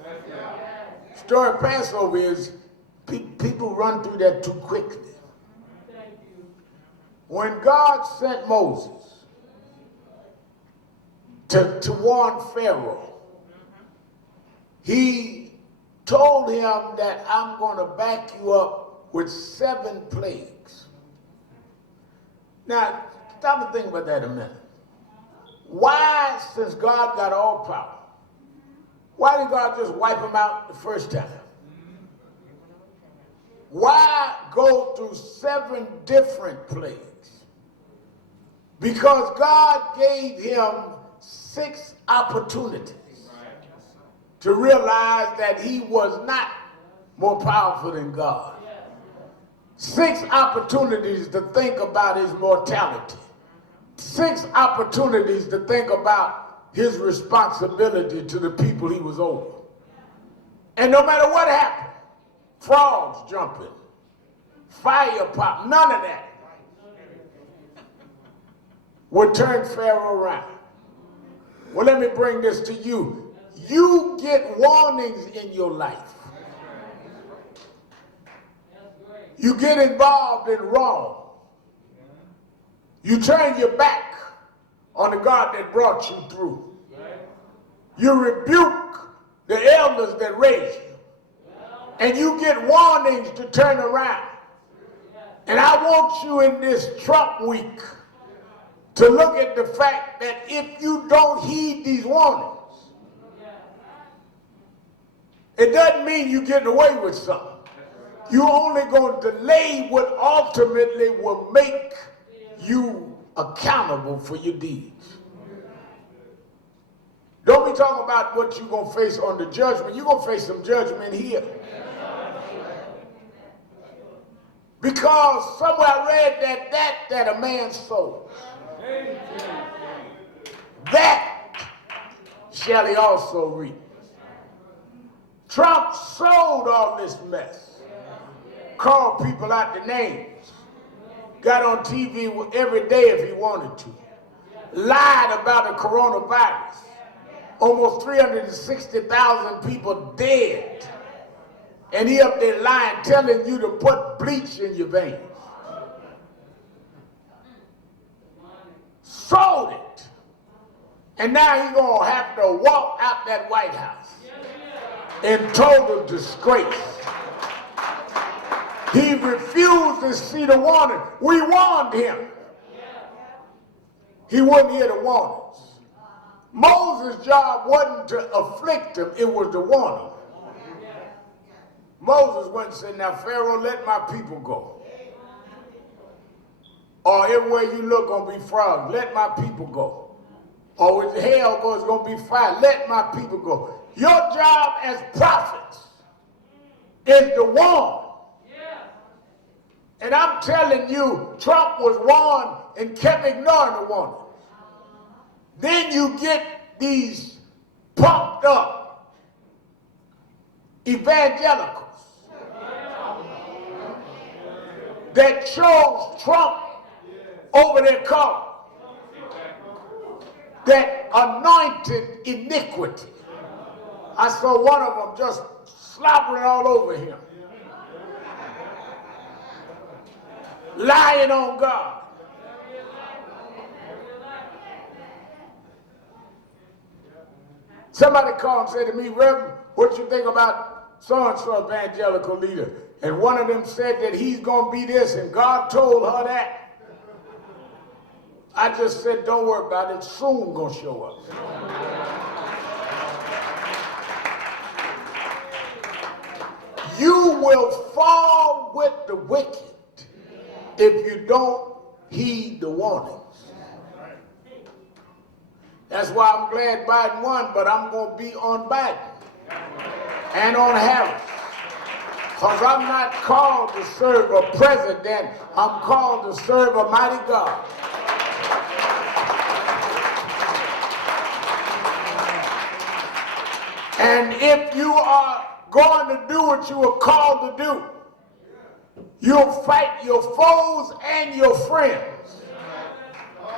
Story of Passover is people run through that too quickly. When God sent Moses to warn Pharaoh, he told him that I'm going to back you up with 7 plagues. Now, stop and think about that a minute. Why, since God got all power, why did God just wipe him out the first time? Why go through 7 different plagues? Because God gave him 6 opportunities to realize that he was not more powerful than God. 6 opportunities to think about his mortality. 6 opportunities to think about his responsibility to the people he was over. And no matter what happened, frogs jumping, fire pop, none of that would turn Pharaoh around. Well, let me bring this to you. You get warnings in your life. You get involved in wrong. You turn your back on the God that brought you through. You rebuke the elders that raised you. And you get warnings to turn around. And I want you in this Trump week to look at the fact that if you don't heed these warnings, it doesn't mean you're getting away with something. You're only going to delay what ultimately will make you accountable for your deeds. Don't be talking about what you're going to face on the judgment. You're going to face some judgment here. Because somewhere I read that a man sows, that shall he also reap. Trump sowed all this mess, called people out their names, got on TV every day if he wanted to, lied about the coronavirus, almost 360,000 people dead, and he up there lying, telling you to put bleach in your veins. Sold it. And now he's going to have to walk out that White House in total disgrace. He refused to see the warning. We warned him. He wouldn't hear the warnings. Moses' job wasn't to afflict him, it was to warn him. Moses went and said, now Pharaoh, let my people go. Or everywhere you look gonna be frogs, let my people go. Or with hell goes gonna be fire, let my people go. Your job as prophets is to warn. And I'm telling you, Trump was warned and kept ignoring the warning. Then you get these pumped up evangelicals that chose Trump over their cause, that anointed iniquity. I saw one of them just slobbering all over him, lying on God. Somebody called and said to me, Reverend, what you think about so-and-so evangelical leader? And one of them said that he's going to be this, and God told her that. I just said, don't worry about it, soon going to show up. You will fall with the wicked if you don't heed the warnings. That's why I'm glad Biden won, but I'm going to be on Biden and on Harris. Because I'm not called to serve a president, I'm called to serve a mighty God. And if you are going to do what you were called to do, you'll fight your foes and your friends.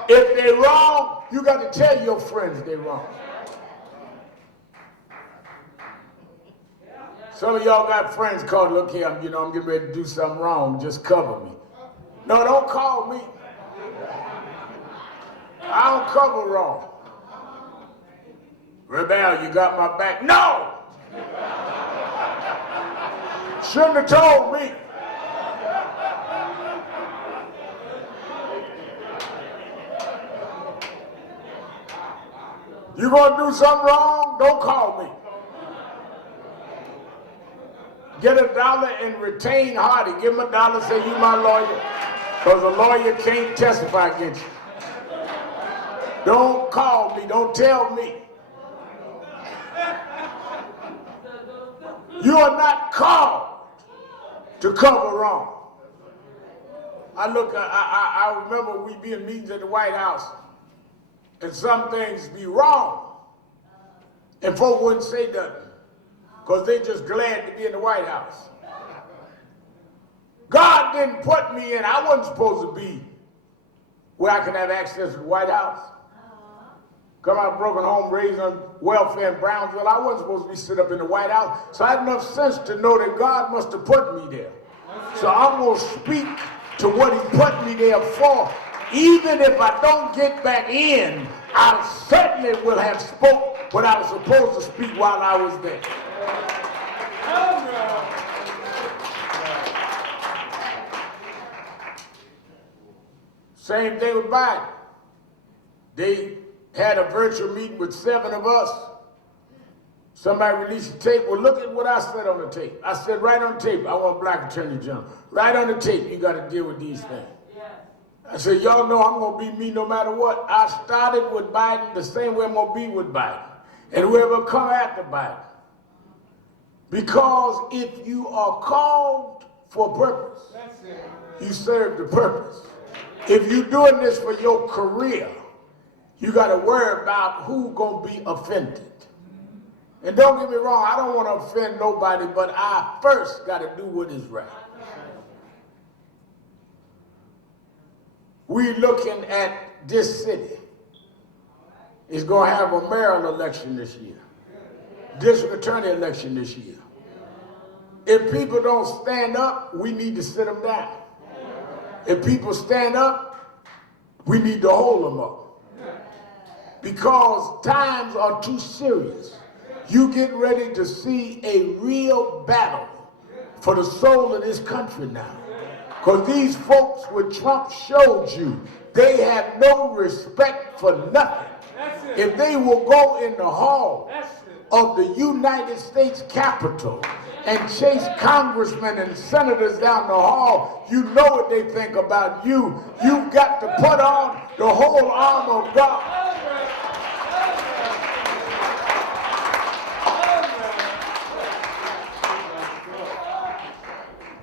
If they're wrong, you got to tell your friends they're wrong. Some of y'all got friends called, look here, I'm getting ready to do something wrong, just cover me. No, don't call me. I don't cover wrong. Rebel, you got my back? No! Shouldn't have told me. You gonna do something wrong? Don't call me. Get $1 and retain Hardy. Give him $1, say you my lawyer. Because a lawyer can't testify against you. Don't call me, don't tell me. You are not called to cover wrong. I remember we be in meetings at the White House, and some things be wrong, and folk wouldn't say nothing, because they just glad to be in the White House. God didn't put me in, I wasn't supposed to be where I could have access to the White House. Come out of a broken home, raised on welfare in Brownsville. I wasn't supposed to be sitting up in the White House. So I had enough sense to know that God must have put me there. So I'm going to speak to what he put me there for. Even if I don't get back in, I certainly will have spoke what I was supposed to speak while I was there. Same thing with Biden. They had a virtual meeting with 7 of us. Somebody released a tape. Well, look at what I said on the tape. I said right on the tape, I want a black attorney general. Right on the tape, you got to deal with these things. I said, y'all know I'm going to be me no matter what. I started with Biden the same way I'm going to be with Biden. And whoever come after Biden. Because if you are called for a purpose, you serve the purpose. If you're doing this for your career, you got to worry about who's going to be offended. And don't get me wrong, I don't want to offend nobody, but I first got to do what is right. We looking at this city. It's going to have a mayoral election this year. District attorney election this year. If people don't stand up, we need to sit them down. If people stand up, we need to hold them up. Because times are too serious. You get ready to see a real battle for the soul of this country now. Because these folks, what Trump showed you, they have no respect for nothing. If they will go in the hall of the United States Capitol and chase congressmen and senators down the hall, you know what they think about you. You've got to put on the whole armor of God.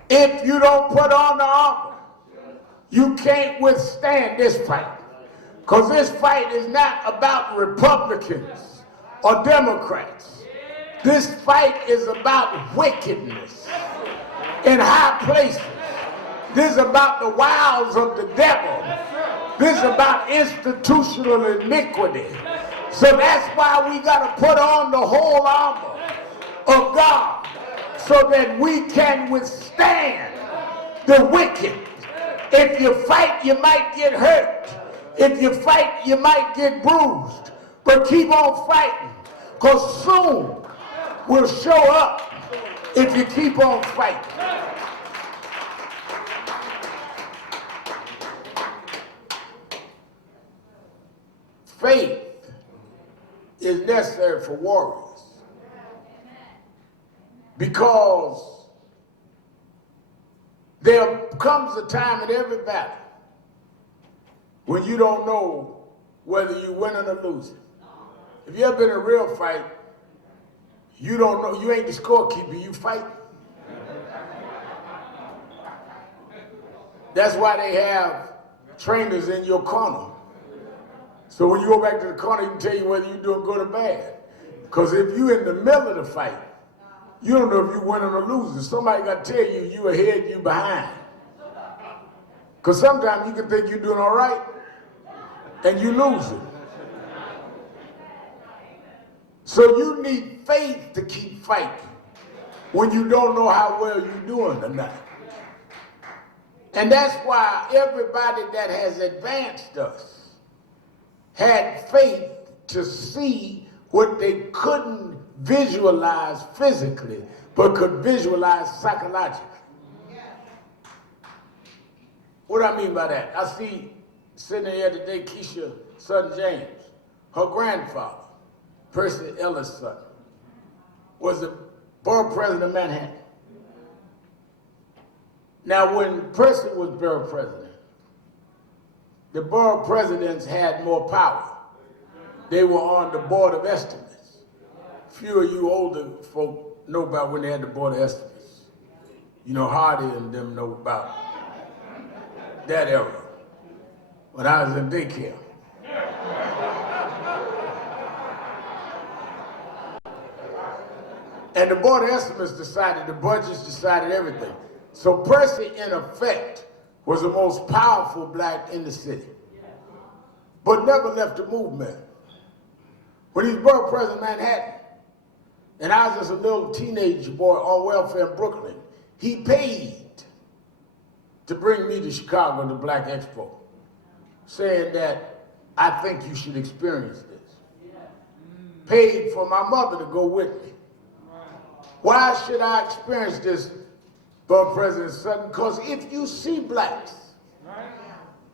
If you don't put on the armor, you can't withstand this fight. Because this fight is not about Republicans or Democrats. This fight is about wickedness in high places. This is about the wiles of the devil. This is about institutional iniquity. So that's why we got to put on the whole armor of God, so that we can withstand the wicked. If you fight, you might get hurt. If you fight, you might get bruised. But keep on fighting, because soon we'll show up if you keep on fighting. Faith is necessary for warriors. Because there comes a time in every battle when you don't know whether you're winning or losing. If you ever been in a real fight, you don't know, you ain't the scorekeeper, you fight. That's why they have trainers in your corner. So when you go back to the corner, he can tell you whether you're doing good or bad. Because if you're in the middle of the fight, you don't know if you're winning or losing. Somebody got to tell you, you ahead, you behind. Because sometimes you can think you're doing all right, and you losing. So you need faith to keep fighting when you don't know how well you're doing or not. And that's why everybody that has advanced us had faith to see what they couldn't visualize physically, but could visualize psychologically. What do I mean by that? I see sitting here today, Keisha Sutton James, her grandfather, Percy Ellis Sutton, was the borough president of Manhattan. Now, when Percy was borough president, the borough presidents had more power. They were on the board of estimates. Few of you older folk know about when they had the board of estimates. You know, Hardy and them know about that era, when I was in daycare. And the board of estimates decided, the budgets decided everything. So Percy, in effect, was the most powerful black in the city, but never left the movement. When he was borough president of Manhattan, and I was just a little teenage boy on welfare in Brooklyn, he paid to bring me to Chicago to Black Expo, saying that I think you should experience this. Paid for my mother to go with me. Why should I experience this, Borough President Sutton? Because if you see blacks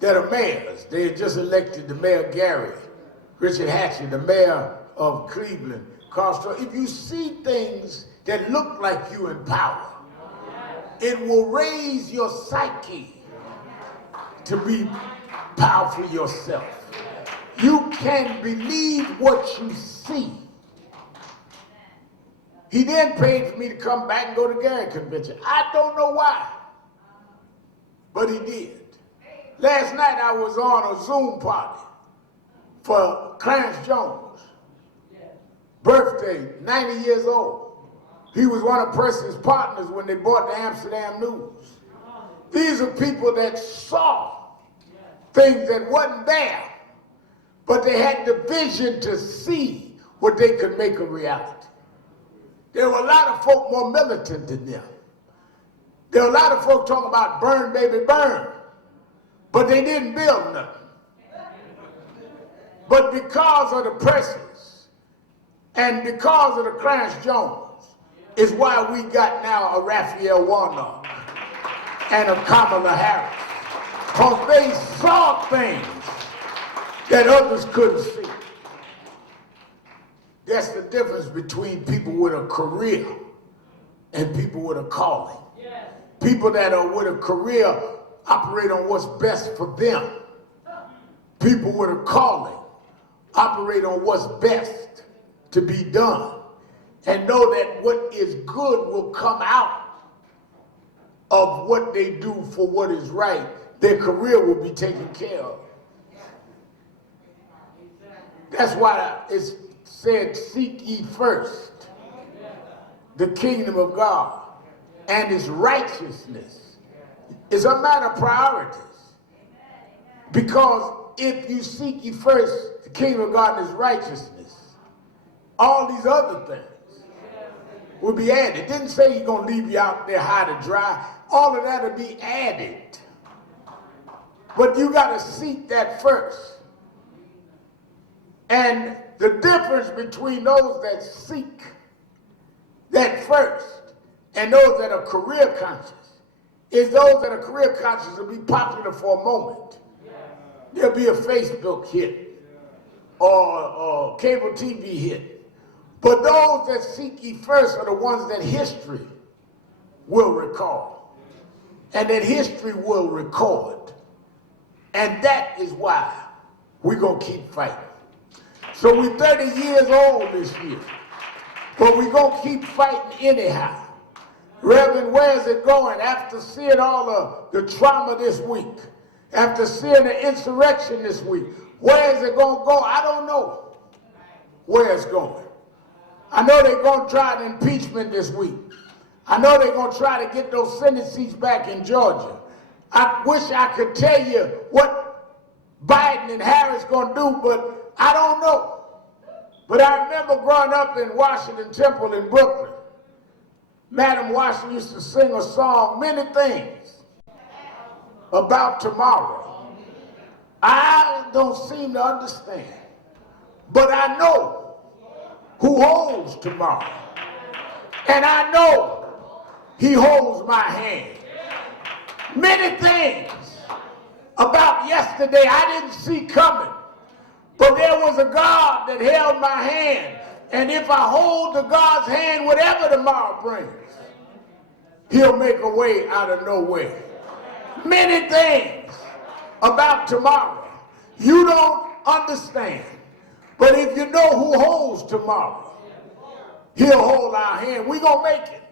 that are mayors, they had just elected the mayor Gary, Richard Hatcher, the mayor of Cleveland, Carl Stowe. If you see things that look like you in power, it will raise your psyche to be powerful yourself. You can believe what you see. He then paid for me to come back and go to Gary Convention. I don't know why, but he did. Last night I was on a Zoom party for Clarence Jones' birthday, 90 years old. He was one of Percy's partners when they bought the Amsterdam News. These are people that saw things that wasn't there, but they had the vision to see what they could make a reality. There were a lot of folk more militant than them. There were a lot of folk talking about burn, baby, burn, but they didn't build nothing. But because of the Percy's and because of the Clarence Jones is why we got now a Raphael Warnock and a Kamala Harris. Because they saw things that others couldn't see. That's the difference between people with a career and people with a calling. Yes. People that are with a career operate on what's best for them. People with a calling operate on what's best to be done and know that what is good will come out of what they do for what is right. Their career will be taken care of. That's why it's said, seek ye first the kingdom of God and his righteousness. It's a matter of priorities. Because if you seek ye first the kingdom of God and his righteousness, all these other things will be added. It didn't say he's going to leave you out there high to dry. All of that will be added. But you got to seek that first. And the difference between those that seek that first and those that are career conscious is those that are career conscious will be popular for a moment. There'll be a Facebook hit or cable TV hit. But those that seek ye first are the ones that history will recall and that history will record. And that is why we're going to keep fighting. So we're 30 years old this year, but we're going to keep fighting anyhow. Reverend, where is it going? After seeing all of the trauma this week, after seeing the insurrection this week, where is it going to go? I don't know where it's going. I know they're going to try the impeachment this week. I know they're going to try to get those Senate seats back in Georgia. I wish I could tell you what Biden and Harris going to do, but I don't know. But I remember growing up in Washington Temple in Brooklyn. Madam Washington used to sing a song, Many Things About Tomorrow. I don't seem to understand. But I know who holds tomorrow. And I know He holds my hand. Many things about yesterday I didn't see coming, but there was a God that held my hand. And if I hold to God's hand, whatever tomorrow brings, he'll make a way out of no way. Many things about tomorrow you don't understand, but if you know who holds tomorrow, he'll hold our hand. We're going to make it.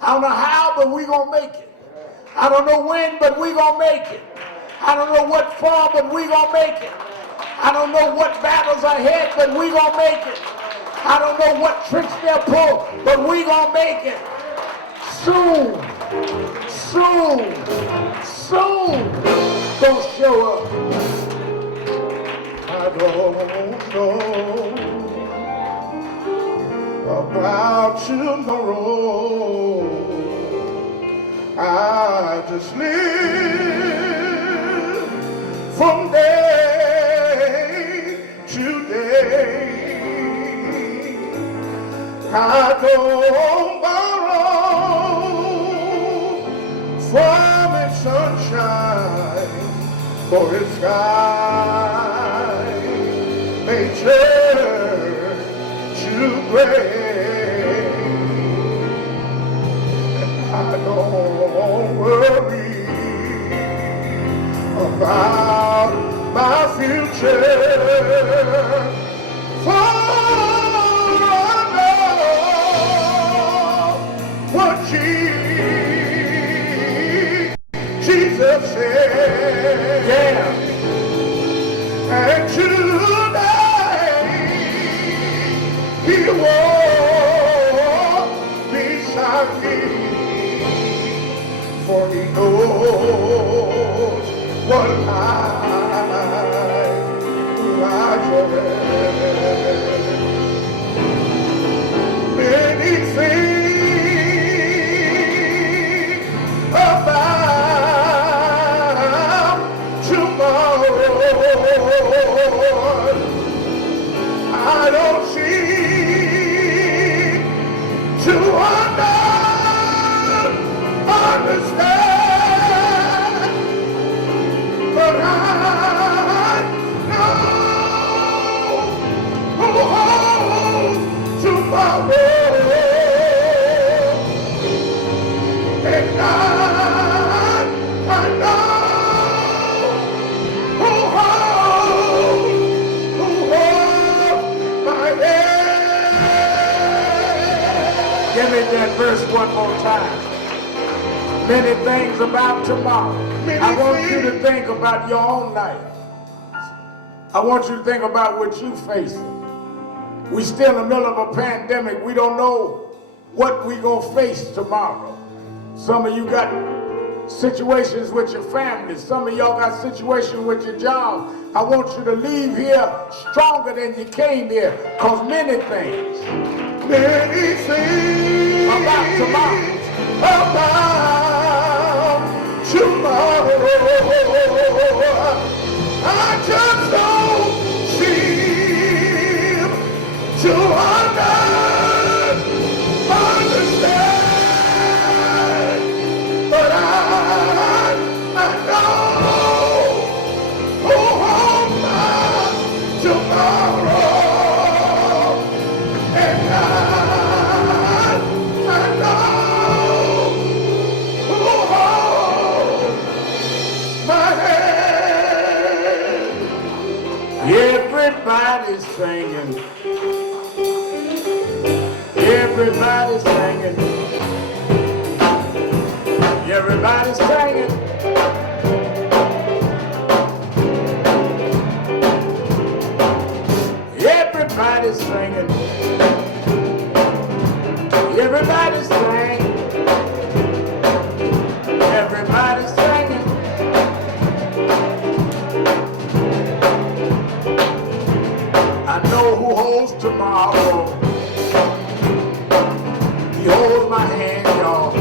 I don't know how, but we're going to make it. I don't know when, but we're going to make it. I don't know what for, but we're going to make it. I don't know what battles are ahead, but we're going to make it. I don't know what tricks they'll pull, but we're going to make it. Soon, gonna show up. I don't know about tomorrow. I just live from day to day. I don't borrow from its sunshine, for its sky may turn to gray. I don't worry about my future, for I know what Jesus said. Yeah. And today he walked beside me, for he knows what life I dread. Many things about tomorrow I don't seem to understand, but I know who holds tomorrow, and I know who holds my hand. Give me that verse one more time. Many things about tomorrow. I want you to think about your own life. I want you to think about what you're facing. We're still in the middle of a pandemic. We don't know what we're going to face tomorrow. Some of you got situations with your family. Some of y'all got situations with your job. I want you to leave here stronger than you came here, because many things about tomorrow. About tomorrow, I just don't seem to understand, but I know who holds my tomorrow, and I know everybody's singing. Everybody's singing. Everybody's singing. Everybody's singing. Everybody's singing. Everybody's singing. I know who holds tomorrow. He holds my hand, y'all.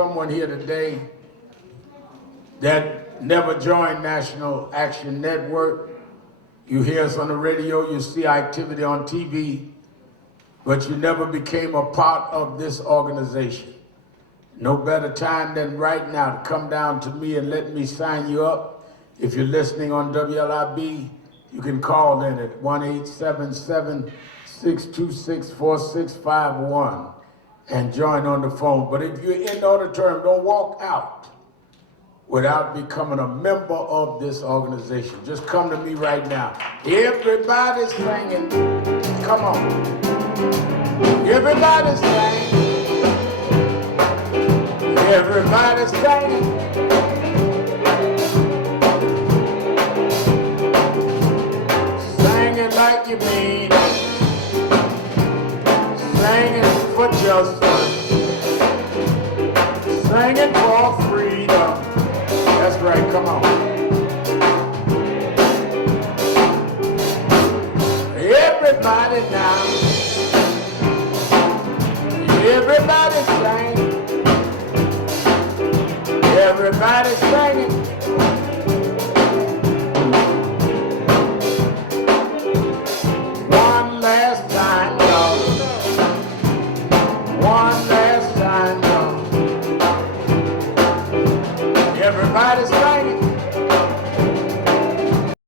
someone here today that never joined National Action Network. You hear us on the radio, you see activity on TV, but you never became a part of this organization. No better time than right now to come down to me and let me sign you up. If you're listening on WLIB, you can call in at 1-877-626-4651 and join on the phone. But if you're in the auditorium, don't walk out without becoming a member of this organization. Just come to me right now. Everybody's singing. Come on. Everybody's singing. Everybody's singing. Singing like you mean it. Singing for justice. Singing for freedom. That's right, come on. Everybody now. Everybody sing. Everybody singing. One last time, y'all. One last